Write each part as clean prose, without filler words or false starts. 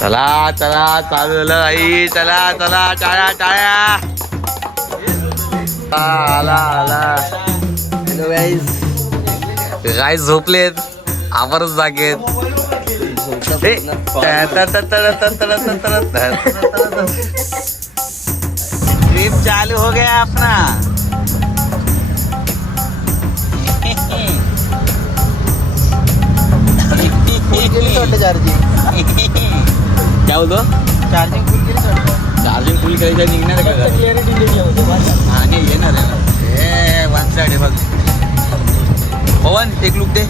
चला चला चालू झालं आई. चला चला टाळ्या टाळ्या. आला आला. Hello guys. गाईज झोपलेत आवरच जागेत. ट्रिप चालू हो गया अपना. क्या बोलतो चार्जिंग फुल करायचं निघणार का? हा नाही येणार आहे ना. हे वन साइड आहे बघ. पवन एक लुक दे.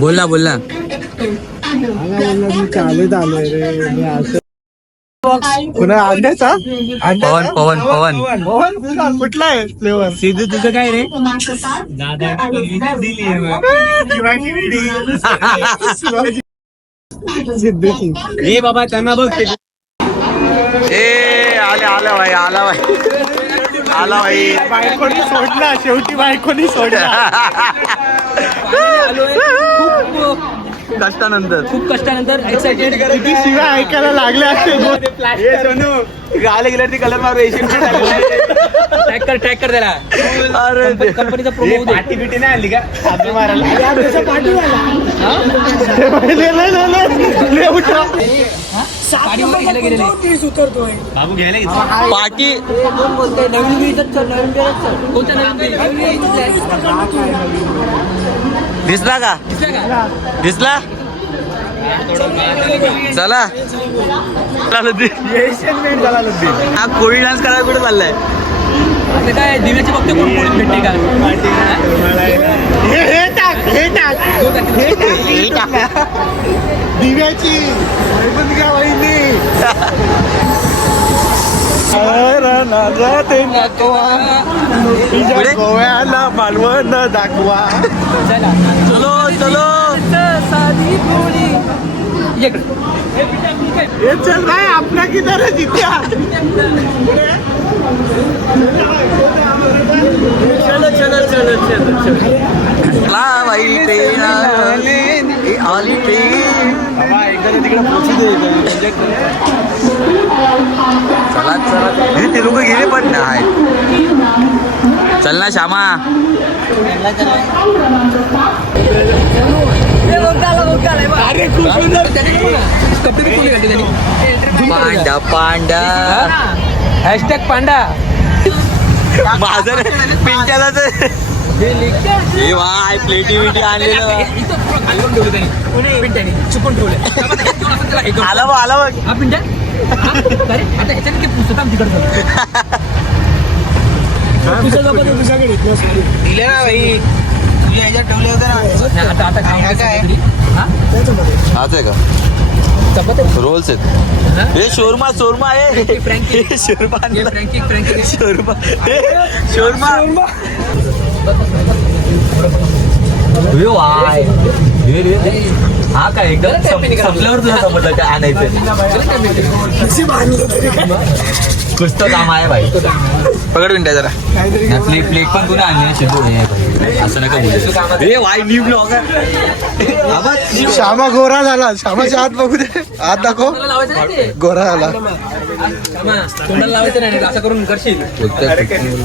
बोल ना बोल ना. चालत आलोय रे मी असं. पुन्हा अंड्याचा पवन पवन पवन पवन कुठला आहे फ्लेवर? सिद्धू तुझं काय रे? ए बाबा त्यांना बघ. ए आले आला भाई आला भाई आला भाई. बायकोनी सोडला शेवटी बायकोनी सोडला. कष्टानंतर खूप कष्टानंतर एक्साइटेड. किती शिवाय ऐकायला लागल्या गाले गेल्या ती कलर मारू एशियन ट्रॅक कर त्याला. अरे कंपनीचा प्रोमो पार्टी बिटी नाही आली का मारायला? गाडी वगैरे घ्यायला गेलेले. बाबू घ्यायला पार्टी कोण बोलतोय? नवीन बिळीतच चल, नवीन बिळीत चल. कोणत्या नवीन बिळी? दिसला का? दिसला का? दिसला चला. हा कोळी डान्स करायला कुठे चाललाय? आता काय दिव्याची बघते कोण कोणी भेटते का? हे टाक दिव्याची वहिनी. गोव्याला मालवण दाखवा. चला चलो चलो. साधी बोली. इकडे. हे चल भाई आपला किधर है जित्या? चलो चलो चलो चलो चलो. ला बाई ट्रेन आली ट्रेन. तिकडे पोचू दे. चला चला. हे ते लोक गेले पण नाही. चल ना श्यामा. अरे पांडा पांडा. हॅशटॅग पांडा. माझं पिंट्यालाच. हे वाय प्लेटी बिटी आणलेलं. चुकून ठेवले. आला बघ आला बघ. हा पिंट्या. आता ह्याच्यात की पुस्तक तिकडचं दिले ना भाई तुझ्या ह्याच्यात ठेवले होते ना. आता आता काय आज आहे का? रोल्स आहेत. हे शोरमा शोरमा आहे. फ्रँकी शोरमा फ्रँकी शोरमा शोरमा. हा काय एकदम संपल्यावर तुला समजलं काय आणायचं. कुछ तो काम आहे भाई. पकड मिनटा जरा. प्लेट पण तुला आणली शिजू. असं नका बोलू. हे वाय न्यू ब्लॉगर. श्यामा गोरा झाला. श्यामाच्या हात बघू दे. हात दाखव. लावायचं नाही ते. गोरा झाला. तोंडाला लावायचं नाही असं करून करशील.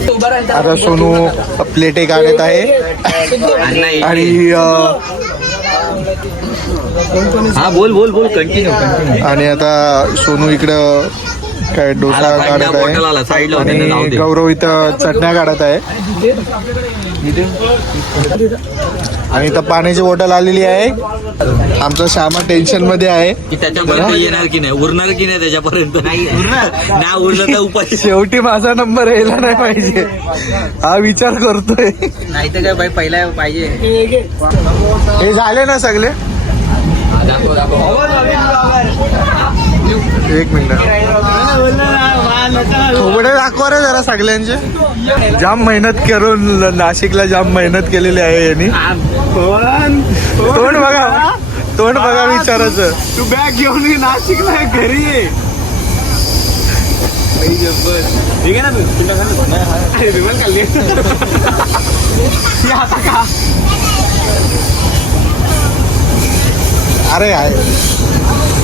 उभा राहायचं. आता सोनू प्लेटे काढत आहे आणि हा बोल बोल बोल कंटिन्यू कंटिन्यू. आणि आता सोनू इकडं काय डोसा काढत आहे आणि गौरव इथं चटण्या काढत आहे. आणि इथं पाण्याची बॉटल आलेली आहे. आमचा श्यामा टेन्शन मध्ये आहे की त्याच्यापर्यंत येणार की नाही उरणार की नाही त्याच्यापर्यंत. नाही उरलं तर उपाय. शेवटी माझा नंबर यायला नाही पाहिजे हा विचार करतोय. नाही तर काय बाई पहिला पाहिजे. हे झाले ना सगळे. एक मिनिट थोबडे दाखवा रे जरा सगळ्यांचे. जाम मेहनत करून नाशिकला जाम मेहनत केलेली आहे यांनी. तोंड बघा विचारायचं. तू बॅग घेऊन ये नाशिकला घरी ये. ठीक आहे ना अरे आहे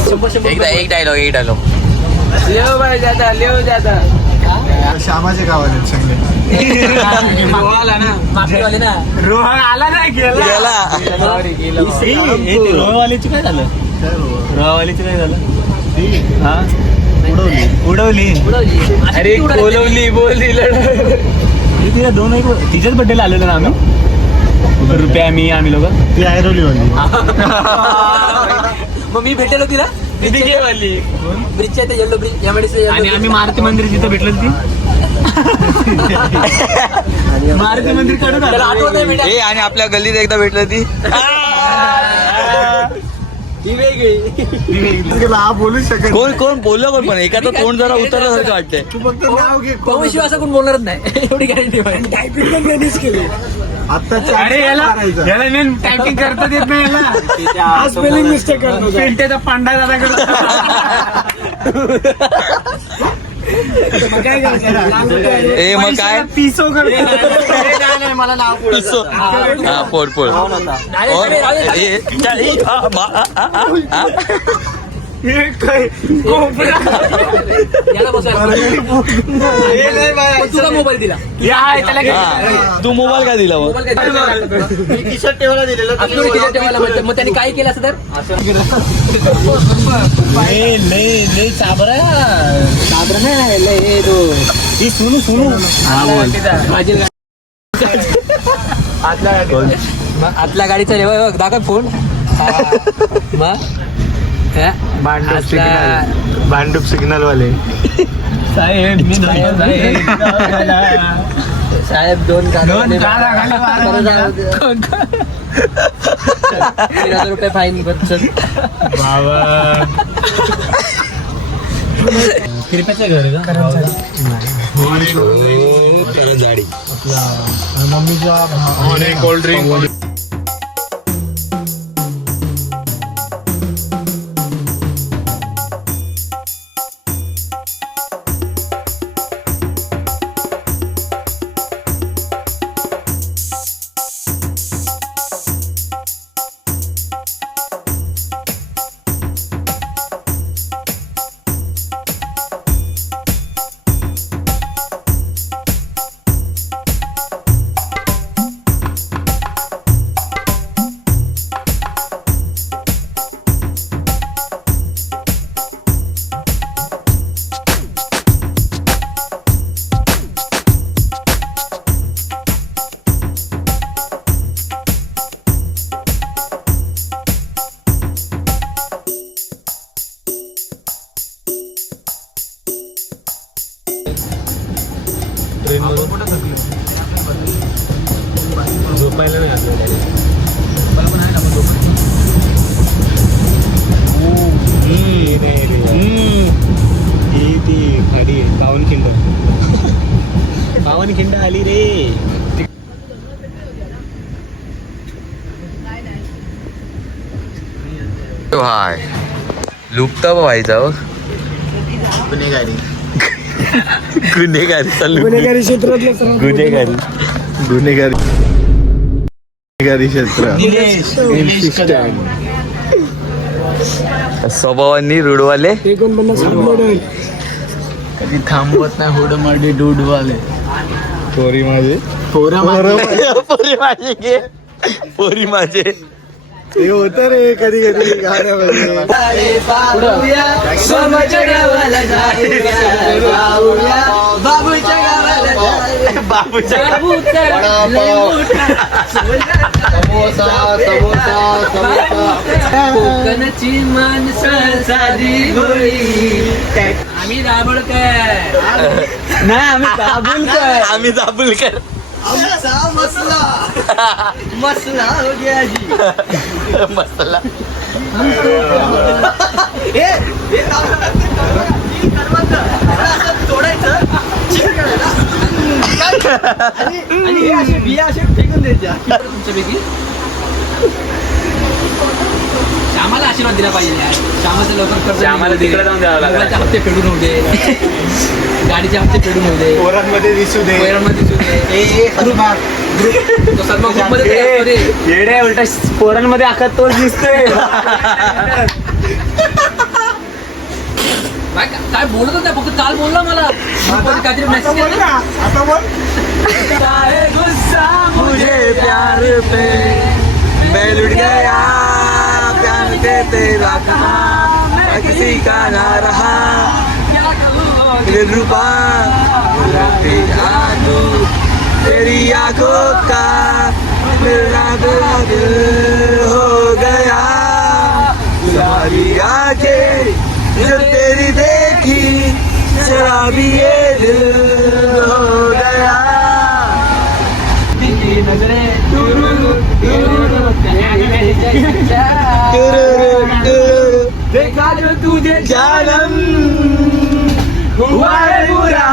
एकदा एक डायलॉग श्यामाचे गाव आले सगळे रोहन आला नाही गेला रोहवालीची काय झालं रोहवालीची काय झालं हा उडवली अरे बोलवली बोलली तिला दोन एक तिच्याच बड्डेला आलेलो ना आम्ही रुपया आम्ही लोक ती ऐरोली वाली मग मी भेटेलो तिला ब्रिजच्या ते येल्लो ब्रिज आणि आम्ही मारुती मंदिर जिथं भेटलो ती मारुती मंदिर कडून ए आणि आपल्या गल्लीत एकदा भेटलं ती बोलू शकत कोण बोललं पण एखादं तोंड जरा उतरल्यासारखं वाटतंय तू फक्त नाव घे शिवाय असं कोण बोलणारच नाही एवढी गॅरंटी टायपिंग पण त्यांनीच केली आता याला मेन टायपिंग करता येत नाही याला स्पेलिंग मिस्टेक करतो पेंटेचा पांडा दादा करतो ए मग काय पिसो करतो मला नाव पोड तुला मोबाईल दिला तू मोबाईल का दिला टी शर्ट ठेवायला दिलेलं मग त्यांनी काय केलं असं तर साबरा नाही ती सुनू आतल्या गाडीचा रे बघ दाखव फोन मग भांडूप सिग्नल वाले साहेब मी साहेब दोन ₹3,000 फाईन बच्चन बाबा कृपयाचं घर आहे का जाडी मम्मीचा कोल्ड ड्रिंक झोपायला नाही ही ती गाडी पावनखिंड आली रे हाय लुप्त व्हायचा गुन्हेगारी क्षेत्र स्वभावांनी रुडवाले कधी थांबवत नाही हुडमाडी डूडवाले पोरी माझे पोरी माझे हे होत रे कधी कधी कोकणची माणसं साधी भोळी आम्ही दाभोळकर नाही आम्ही दाभोळकर मसला हो गया जी मसाला आणि बिया असे फेकून द्यायच्या तुमच्यापैकी श्यामाला आशीर्वाद दिला पाहिजे यार. श्यामाचं लवकर कर्ज श्यामाला तिकडे जाऊन द्यावं लागेल. मोबाईलचे हप्ते फेडून होऊ दे गाडीचे हप्ते फेडून होऊ दे पोरांमध्ये दिसू दे पोरांमध्ये दिसू दे तो सद्मा ग्रुपमध्ये तरी असतो रे. येड्या उलटा पोरांमध्ये आखत तोच दिसतोय काय बोलत होता फक्त काल बोलला मला काहीतरी मेसेज गुस्सा मुझे प्यार पे मैं लुट गया प्यार के तेरा मैं किसी का ना रहा रूपा तेरी आंखों का मेरा दिल हो गया तुम्हारी आंखें जो तेरी देखी शराबी ये दिल हो गया नजरें देखा जो तुझे जानम हुआ है बुरा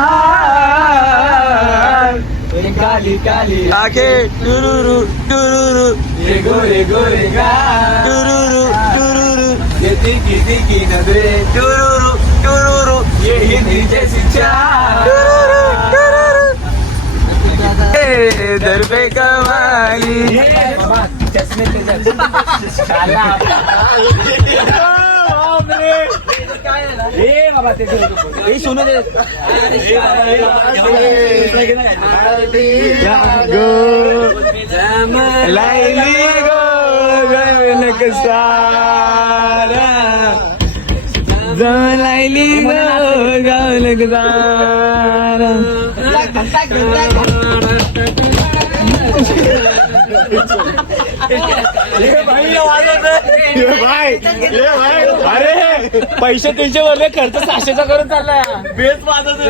काली काली आंखें टुरुरु टुरुरु ये गोरे गोरे गाल टुरुरु टुरुरु ये तीखी तीखी नजरें टुरुरु टुरुरु ये हिंदी जैसी चाल टुरुरु टुरुरु दर पे कमाली चश्मे सुनो दे लाइली गो लाइली अरे पैसे त्यांचे वरले खर्च 600चा करून चाललाय बेस वाजत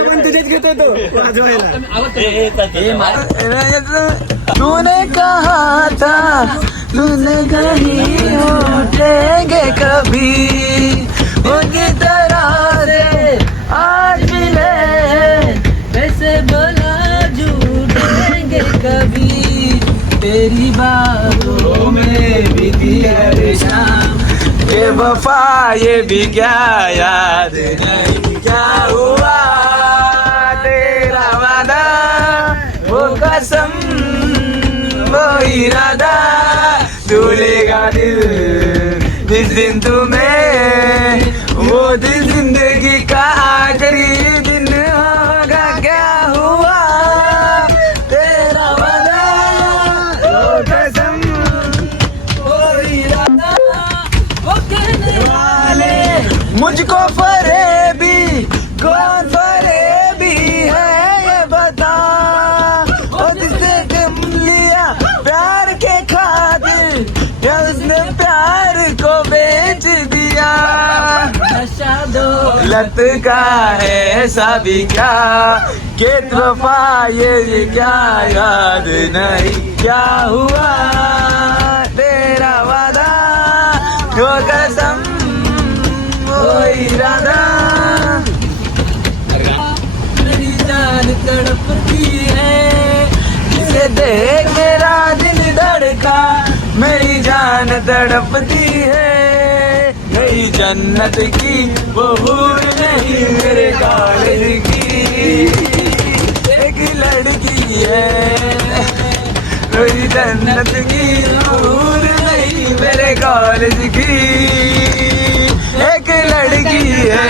पण तुझेच घेतो तो तूने कहा था तूने कहीं उठेंगे कभी उनकी तरह से आज मिले वैसे बोला झूठेंगे कभी तेरी बातों में बीती हर शाम ये वफा ये भी क्या याद नहीं क्या हुआ तेरा वादा वो कसम वो इरादा भूलेगा दिल जिस दिन तुम्हें वो दिन जिंदगी का आखिरी दिन होगा क्या हुआ तेरा वादा वो कसम वो इरादा वो कहने वाले मुझको फरेबी कौन फरेबी है ये बता वो जिसने गम लिया प्यार के खातिर या उसने प्यार को बेच दिया लत का है ऐसा भी क्या के वफा ये क्या याद नहीं क्या हुआ तेरा वादा जो कसम वो इरादा मेरी जान तड़पती है जिसे देख मेरा दिल धड़का मेरी जान तड़पती है मेरी जन्नत की वो हूर नहीं मेरे कॉलेज की एक लड़की है मेरी जन्नत की हूर नहीं मेरे कॉलेज की एक लड़की है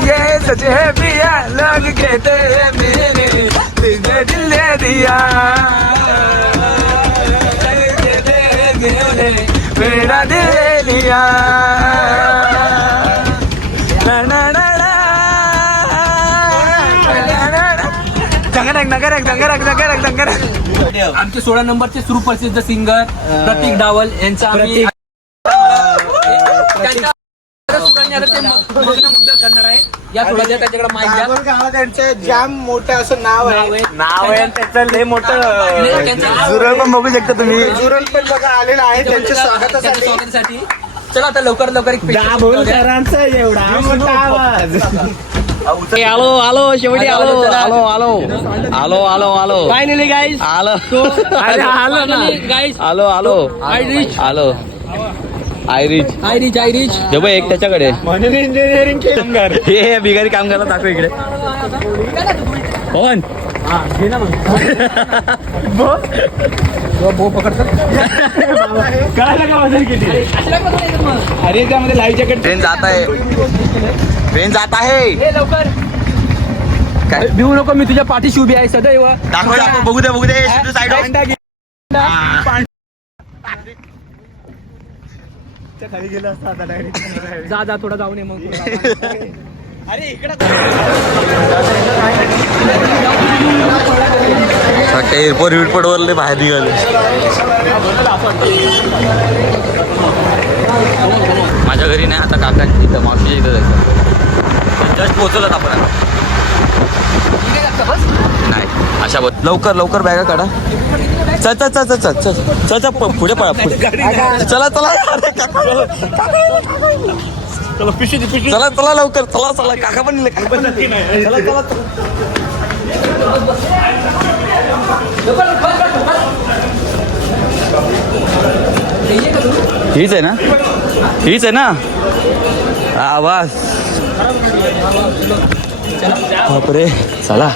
ये सच है पिया लोग कहते हैं मेरे तुझने दिल दे दिया मेरा दिल ले लिया आमचे 16 नंबरचे सुप्रसिद्ध सिंगर प्रतीक डावल यांचा आम्ही करणार आहे या थोड्या त्याच्याकडे माहिती त्यांचं जाम मोठं असं नाव आहे त्याचं लय मोठं जुरल पण बघू शकता तुम्ही जुरल पण बघा आलेला आहे त्यांच्या स्वागतासाठी चला आता लवकर लवकर एक एवढा आलो शेवटी आलो फायनली गाईस आलो आयरिच हे बघ एक त्याच्याकडे म्हणून इंजिनिअरिंग केलं. हे बिगारी काम करायला दाखव इकडे पवन अरे त्यामध्ये लाईव्ह जॅकेट ट्रेन जात आहे काय भिवू नको मी तुझ्या पाठीशी उभी आहे सदैव दाखव बघू दे साईड खाली गेलं असतं आता डायरेक्ट. जा थोडा जाऊन ये मग अरे इकडे एअरपोर्ट वरले बाहेर निघाले माझ्या घरी नाही आता काकांची इथं मावशीच्या इथं जायचं जस्ट पोहोचवलं आपण नाही अशा बघ लवकर बॅगा काढा चल पुढे पळा पुढे चला लवकर चला काका पण हीच आहे ना आवाज बापरे चला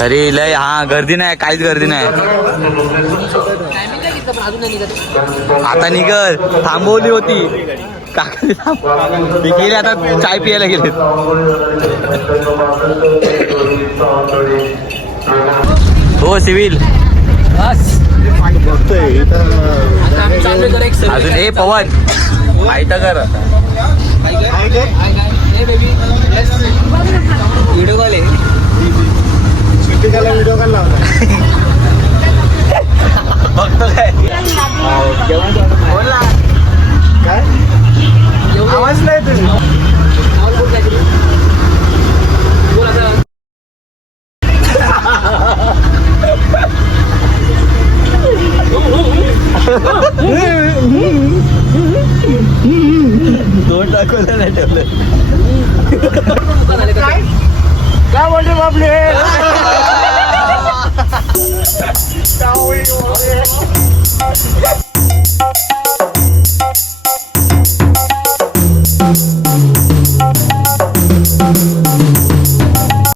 अरे लय गर्दी नाही काहीच गर्दी नाही आता निघल थांबवली होती काका गेले आता चाय पियाला गेले हो सिव्हिल अजून हे पवन आयता कर व्हिडिओ कॉल आहे व्हिडिओ कॉल लावला बघतो काय बोला काय आवाज नाही तुझी दोन दाखवलं नाही ठेवलं काय बोलते बापले